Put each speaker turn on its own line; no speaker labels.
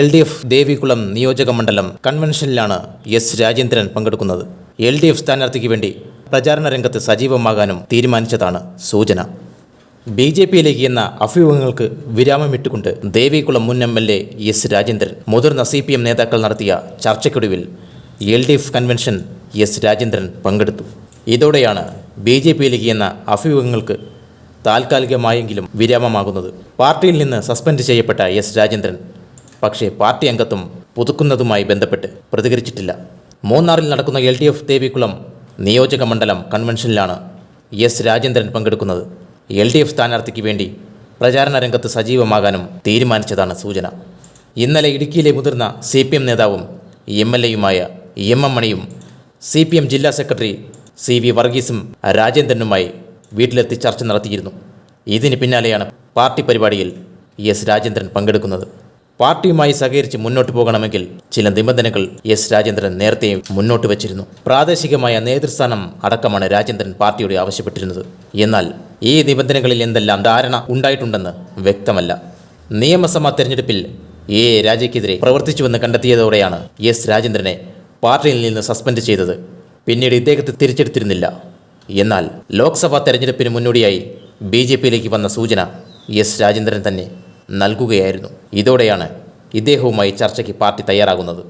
L D F Devikulam നിയോജക മണ്ഡലം കൺവെൻഷനിലാണ് S Rajendran പങ്കെടുക്കുന്നത്. എൽ ഡി എഫ് സ്ഥാനാർത്ഥിക്ക് വേണ്ടി പ്രചാരണ രംഗത്ത് സജീവമാകാനും തീരുമാനിച്ചതാണ് സൂചന. ബി ജെ പിയിലേക്ക് എന്ന അഭ്യൂഹങ്ങൾക്ക് വിരാമമിട്ടുകൊണ്ട് ദേവികുളം മുൻ M L A S Rajendran മുതിർന്ന സി പി എം നേതാക്കൾ നടത്തിയ ചർച്ചയ്ക്കൊടുവിൽ L D F convention S Rajendran പങ്കെടുത്തു. ഇതോടെയാണ് ബി ജെ പിയിലേക്ക് എന്ന അഭ്യൂഹങ്ങൾക്ക് താൽക്കാലികമായെങ്കിലും വിരാമമാകുന്നത്. പാർട്ടിയിൽ നിന്ന് സസ്പെൻഡ് ചെയ്യപ്പെട്ട എസ് രാജേന്ദ്രൻ പക്ഷേ പാർട്ടി അംഗത്വം പുതുക്കുന്നതുമായി ബന്ധപ്പെട്ട് പ്രതികരിച്ചിട്ടില്ല. മൂന്നാറിൽ നടക്കുന്ന എൽ ഡി എഫ് ദേവികുളം നിയോജക മണ്ഡലം കൺവെൻഷനിലാണ് എസ് രാജേന്ദ്രൻ പങ്കെടുക്കുന്നത്. എൽ ഡി എഫ് സ്ഥാനാർത്ഥിക്ക് വേണ്ടി പ്രചാരണ രംഗത്ത് സജീവമാകാനും തീരുമാനിച്ചതാണ് സൂചന. ഇന്നലെ ഇടുക്കിയിലെ മുതിർന്ന സി പി എം നേതാവും എം എൽ എയുമായ എം എം മണിയും സി പി എം ജില്ലാ സെക്രട്ടറി സി വി വർഗീസും രാജേന്ദ്രനുമായി വീട്ടിലെത്തി ചർച്ച നടത്തിയിരുന്നു. ഇതിന് പിന്നാലെയാണ് പാർട്ടി പരിപാടിയിൽ എസ് രാജേന്ദ്രൻ പങ്കെടുക്കുന്നത്. പാർട്ടിയുമായി സഹകരിച്ച് മുന്നോട്ട് പോകണമെങ്കിൽ ചില നിബന്ധനകൾ എസ് രാജേന്ദ്രൻ നേരത്തെ മുന്നോട്ട് വച്ചിരുന്നു. പ്രാദേശികമായ നേതൃസ്ഥാനം അടക്കമാണ് രാജേന്ദ്രൻ പാർട്ടിയോട് ആവശ്യപ്പെട്ടിരുന്നത്. എന്നാൽ ഈ നിബന്ധനകളിൽ എന്തെല്ലാം ധാരണ ഉണ്ടായിട്ടുണ്ടെന്ന് വ്യക്തമല്ല. നിയമസഭാ തെരഞ്ഞെടുപ്പിൽ എ രാജയ്ക്കെതിരെ പ്രവർത്തിച്ചുവെന്ന് കണ്ടെത്തിയതോടെയാണ് എസ് രാജേന്ദ്രനെ പാർട്ടിയിൽ നിന്ന് സസ്പെൻഡ് ചെയ്തത്. പിന്നീട് ഇദ്ദേഹത്തെ തിരിച്ചെടുത്തിരുന്നില്ല. എന്നാൽ ലോക്സഭാ തെരഞ്ഞെടുപ്പിന് മുന്നോടിയായി ബി ജെ പിയിലേക്ക് വന്ന സൂചന എസ് രാജേന്ദ്രൻ തന്നെ നൽകുകയായിരുന്നു. ഇതോടെയാണ് ഇദ്ദേഹവുമായി ചർച്ചയ്ക്ക് പാർട്ടി തയ്യാറാകുന്നത്